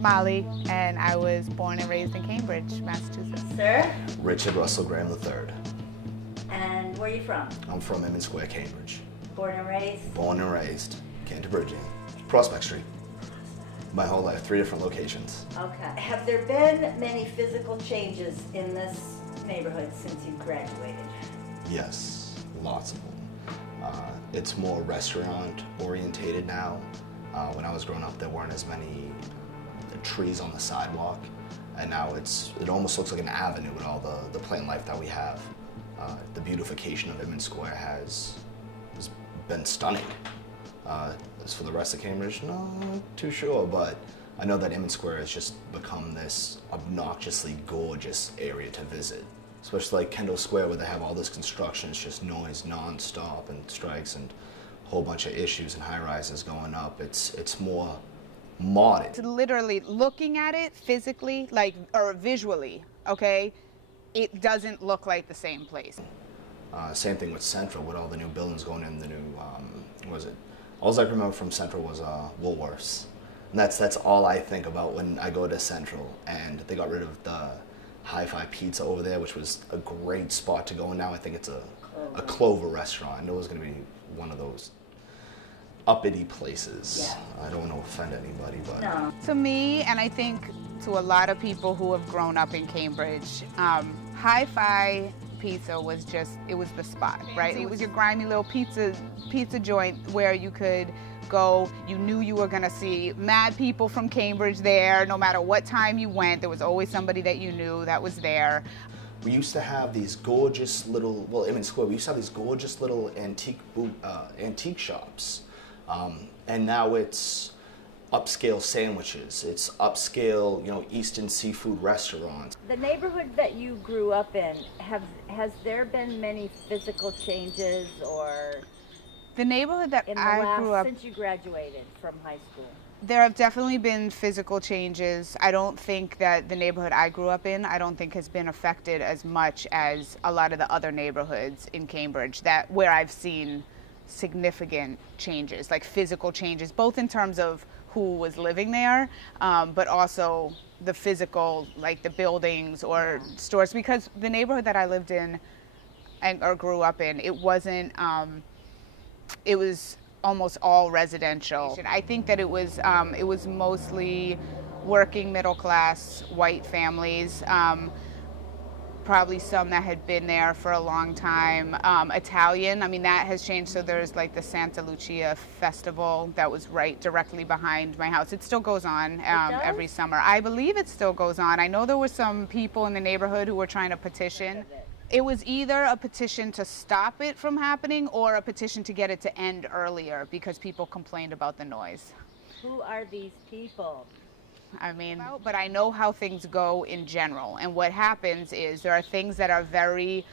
Molly, and I was born and raised in Cambridge, Massachusetts. Sir? Richard Russell Graham III. And where are you from? I'm from Inman Square, Cambridge. Born and raised? Born and raised, Canterbury, Prospect Street. My whole life, 3 different locations. Okay. Have there been many physical changes in this neighborhood since you graduated? Yes, lots of them. It's more restaurant orientated now. When I was growing up, there weren't as many trees on the sidewalk, and now it almost looks like an avenue with all the plant life that we have. The beautification of Inman Square has been stunning. As for the rest of Cambridge, not too sure, but I know that Inman Square has just become this obnoxiously gorgeous area to visit. Especially like Kendall Square, where they have all this construction, it's just noise non-stop and strikes and a whole bunch of issues and high-rises going up. It's more modern. Literally looking at it physically, or visually, okay, it doesn't look like the same place. Same thing with Central, with all the new buildings going in, the new, what was it? All I remember from Central was Woolworths. And that's all I think about when I go to Central. And they got rid of the Hi-Fi Pizza over there, which was a great spot to go. And now I think it's a Clover restaurant. It was going to be one of those uppity places. Yeah. I don't want to offend anybody, but... No. To me, and I think to a lot of people who have grown up in Cambridge, Hi-Fi Pizza was it was the spot, right? It was your grimy little pizza joint where you could go, you knew you were gonna see mad people from Cambridge there, no matter what time you went, there was always somebody that you knew that was there. We used to have these gorgeous little, well, Inman Square, we used to have these gorgeous little antique shops. And now it's upscale sandwiches, it's upscale, Eastern seafood restaurants. The neighborhood that you grew up in, has there been many physical changes or... The neighborhood that I grew up... Since you graduated from high school? There have definitely been physical changes. I don't think that the neighborhood I grew up in, I don't think has been affected as much as a lot of the other neighborhoods in Cambridge where I've seen significant changes, like physical changes, both in terms of who was living there, but also the physical, like the buildings or stores, because the neighborhood that I lived in or grew up in, it wasn't, it was almost all residential. I think that it was mostly working middle class white families, probably some that had been there for a long time. Italian, I mean, that has changed, so there's like the Santa Lucia festival that was right directly behind my house. It still goes on every summer. I believe it still goes on. I know there were some people in the neighborhood who were trying to petition. It was either a petition to stop it from happening or a petition to get it to end earlier because people complained about the noise. Who are these people? I mean, but I know how things go in general. And what happens is there are things that are very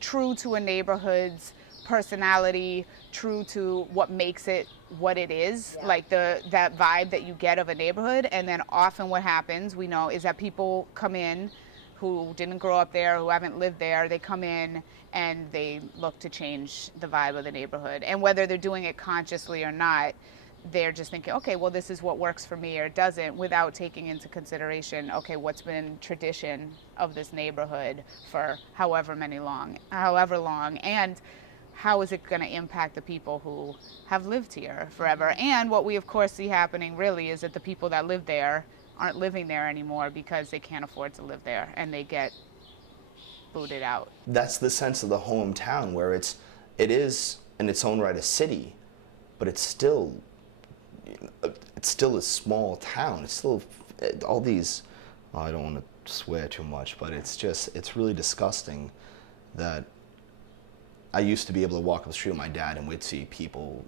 true to a neighborhood's personality, true to what makes it what it is, like that vibe that you get of a neighborhood. And then often what happens, we know, is that people come in who didn't grow up there, who haven't lived there, they come in and they look to change the vibe of the neighborhood. And whether they're doing it consciously or not, they're just thinking, okay, well, this is what works for me or it doesn't, without taking into consideration, okay, what's been tradition of this neighborhood for however long, and how is it going to impact the people who have lived here forever. And what we, of course, see happening really is that the people that live there aren't living there anymore because they can't afford to live there and they get booted out. That's the sense of the hometown, where it is in its own right a city, but it's still a small town. It's still all these, I don't want to swear too much, but it's really disgusting that I used to be able to walk up the street with my dad and we'd see people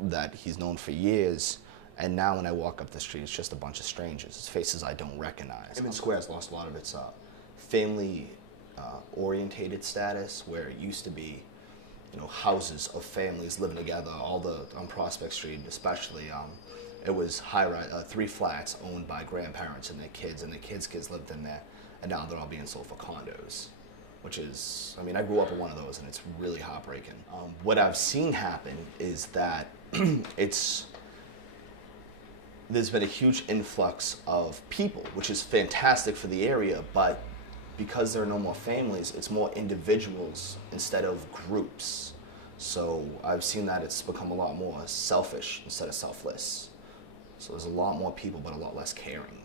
that he's known for years. And now when I walk up the street, it's just a bunch of strangers. It's faces I don't recognize. Inman Square has lost a lot of its family-orientated status, where it used to be, houses of families living together. On Prospect Street, especially, it was high-rise, 3 flats owned by grandparents and their kids lived in there, and now they're all being sold for condos, which is, I grew up in one of those, and it's really heartbreaking. What I've seen happen is that there's been a huge influx of people, which is fantastic for the area, but because there are no more families, it's more individuals instead of groups. So I've seen that it's become a lot more selfish instead of selfless. So there's a lot more people, but a lot less caring.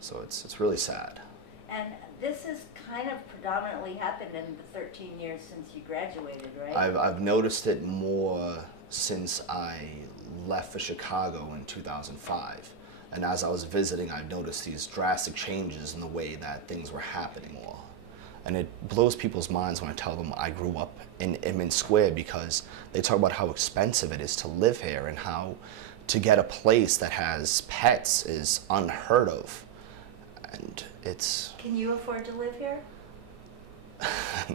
So it's really sad. And this has kind of predominantly happened in the 13 years since you graduated, right? I've noticed it more since I left for Chicago in 2005. And as I was visiting, I've noticed these drastic changes in the way that things were happening more. And it blows people's minds when I tell them I grew up in Inman Square, because they talk about how expensive it is to live here and how to get a place that has pets is unheard of. And it's... Can you afford to live here?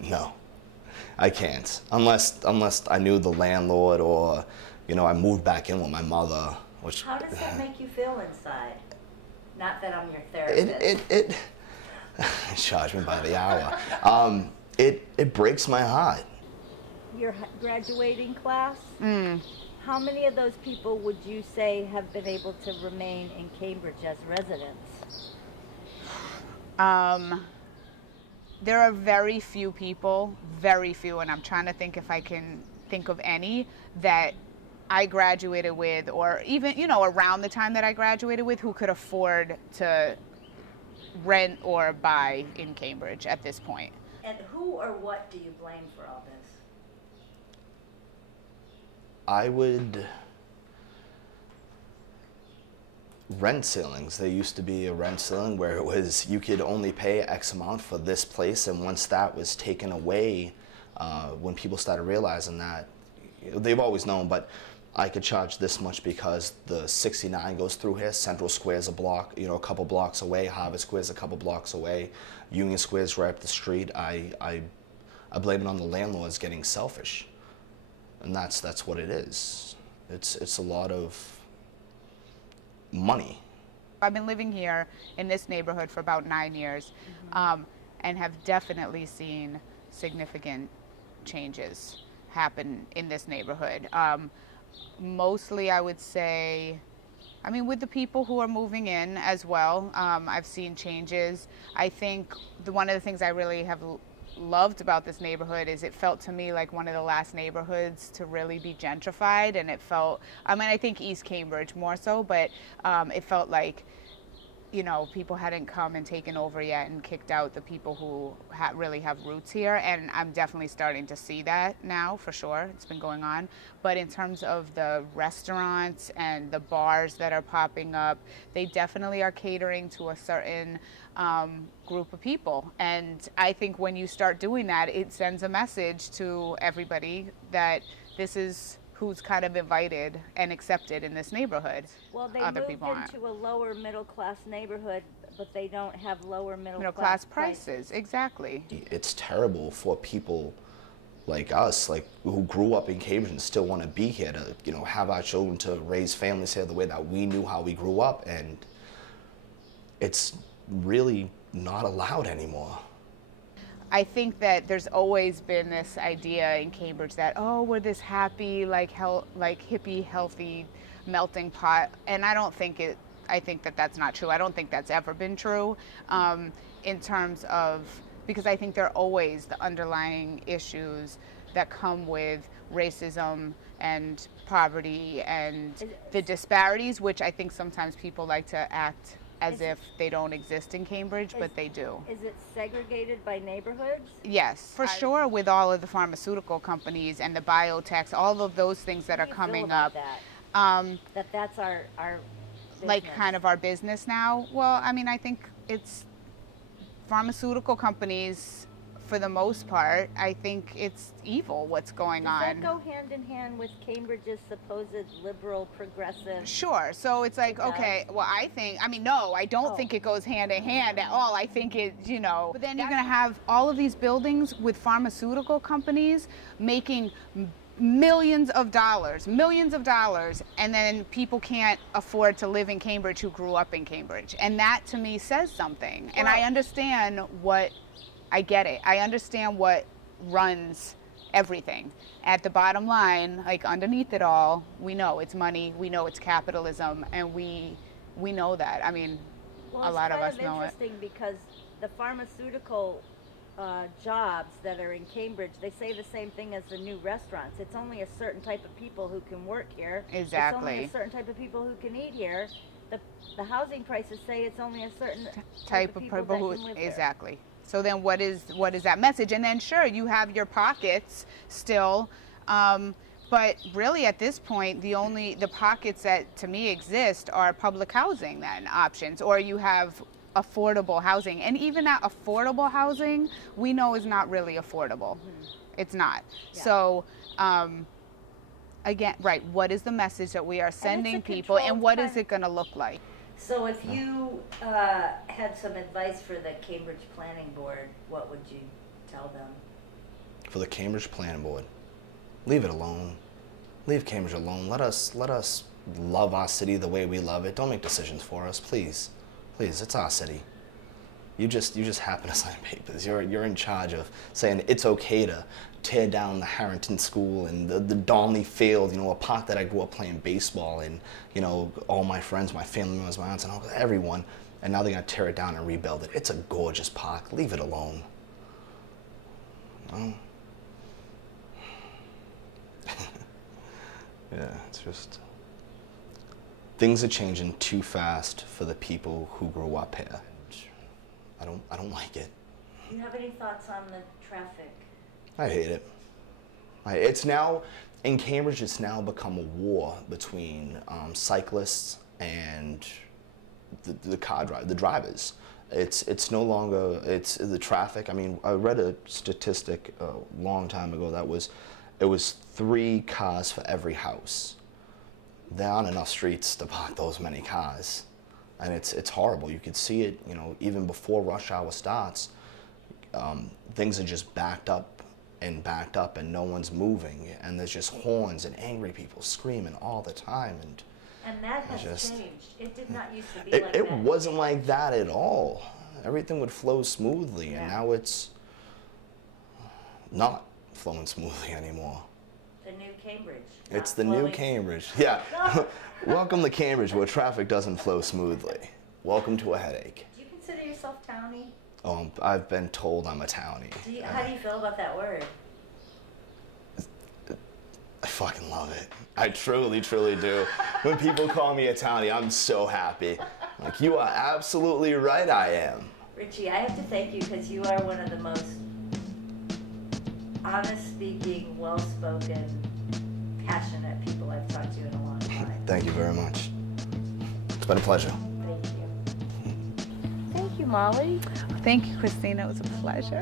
No, I can't. Unless I knew the landlord, or, you know, I moved back in with my mother. Which, how does that make you feel inside? Not that I'm your therapist. It charge me by the hour. It breaks my heart. Your graduating class? How many of those people would you say have been able to remain in Cambridge as residents? There are very few people, very few, and I'm trying to think if I can think of any that I graduated with, or even, you know, around the time that I graduated with, who could afford to rent or buy in Cambridge at this point. And who or what do you blame for all this? I would... Rent ceilings. There used to be a rent ceiling where it was you could only pay X amount for this place, and once that was taken away, when people started realizing that, they've always known, but I could charge this much because the 69 goes through here. Central Square's a block, you know, a couple blocks away. Harvard Square's a couple blocks away. Union Square's right up the street. I blame it on the landlords getting selfish, and that's what it is. It's a lot of money. I've been living here in this neighborhood for about 9 years, and have definitely seen significant changes happen in this neighborhood. Mostly, I would say, I mean, with the people who are moving in as well, I've seen changes. I think one of the things I really have loved about this neighborhood is it felt to me like one of the last neighborhoods to really be gentrified, and it felt, I mean, I think East Cambridge more so, but it felt like, you know, people hadn't come and taken over yet and kicked out the people who really have roots here, and I'm definitely starting to see that now, for sure. It's been going on. But in terms of the restaurants and the bars that are popping up, they definitely are catering to a certain group of people. And I think when you start doing that, it sends a message to everybody that this is who's kind of invited and accepted in this neighborhood. Well, they Other moved people aren't. into a lower middle class neighborhood, but they don't have lower middle class prices. Exactly. It's terrible for people like us, like who grew up in Cambridge and still want to be here, to, you know, have our children to raise families here the way that we knew how we grew up, and it's really not allowed anymore. I think that there's always been this idea in Cambridge that, oh, we're this happy, like hippie, healthy melting pot, and I don't think it. I think that that's not true. I don't think that's ever been true, in terms of, because I think there are always the underlying issues that come with racism and poverty and the disparities, which I think sometimes people like to act as if they don't exist in Cambridge, but they do. Is it segregated by neighborhoods? Yes, for sure, with all of the pharmaceutical companies and the biotechs, all of those things that are coming up. That's our like business. kind of our business now. Well, I mean, I think it's pharmaceutical companies, for the most part. I think it's evil what's going on. Does that go hand in hand with Cambridge's supposed liberal, progressive? Sure. So it's like, okay, well, I mean, no, I don't think it goes hand in hand at all. I think it, you know, but then you're going to have all of these buildings with pharmaceutical companies making millions of dollars, and then people can't afford to live in Cambridge who grew up in Cambridge. And that to me says something. And I understand I get it. I understand what runs everything. At the bottom line, like underneath it all, we know it's money, we know it's capitalism, and we know that. I mean, Well, a lot of us it's know kind it. of interesting because the pharmaceutical jobs that are in Cambridge, they say the same thing as the new restaurants. It's only a certain type of people who can work here. Exactly. It's only a certain type of people who can eat here. The housing prices say it's only a certain Type of people people that who can live there. exactly. So then what is that message? And then sure, you have your pockets still, but really at this point the pockets that to me exist are public housing then options, or you have affordable housing. And even that affordable housing we know is not really affordable. It's not. Yeah. So again, right, what is the message that we are sending people, and controlled what is kind- it going to look like? So if you had some advice for the Cambridge Planning Board, what would you tell them? For the Cambridge Planning Board, leave it alone. Leave Cambridge alone. Let us love our city the way we love it. Don't make decisions for us, please. Please, it's our city. You just happen to sign papers. You're in charge of saying it's okay to tear down the Harrington School and the Darnley Field, a park that I grew up playing baseball in, all my friends, my family members, my aunts and uncles, everyone, and now they're gonna tear it down and rebuild it. It's a gorgeous park. Leave it alone. Oh. Yeah, it's just things are changing too fast for the people who grew up here. I don't like it. Do you have any thoughts on the traffic? I hate it. It's now, in Cambridge, it's now become a war between cyclists and the drivers. It's no longer, it's the traffic. I mean, I read a statistic a long time ago that it was 3 cars for every house. There aren't enough streets to park those many cars. And it's horrible. You could see it, even before rush hour starts. Things are just backed up and no one's moving, and there's just horns and angry people screaming all the time, And that has just changed. It did not used to be it, like it that. wasn't like that at all. Everything would flow smoothly, and Yeah. now it's not flowing smoothly anymore. The new Cambridge. It's not the new flowing. Cambridge. Yeah. Welcome to Cambridge, where traffic doesn't flow smoothly. Welcome to a headache. Do you consider yourself townie? I've been told I'm a townie. How do you feel about that word? I fucking love it. I truly, truly do. When people call me a townie, I'm so happy. Like, you are absolutely right, I am. Richie, I have to thank you because you are one of the most honest-speaking, well-spoken, passionate people I've talked to in a long time. Thank you very much. It's been a pleasure. Thank you. Thank you, Molly. Thank you, Kristina. It was a pleasure.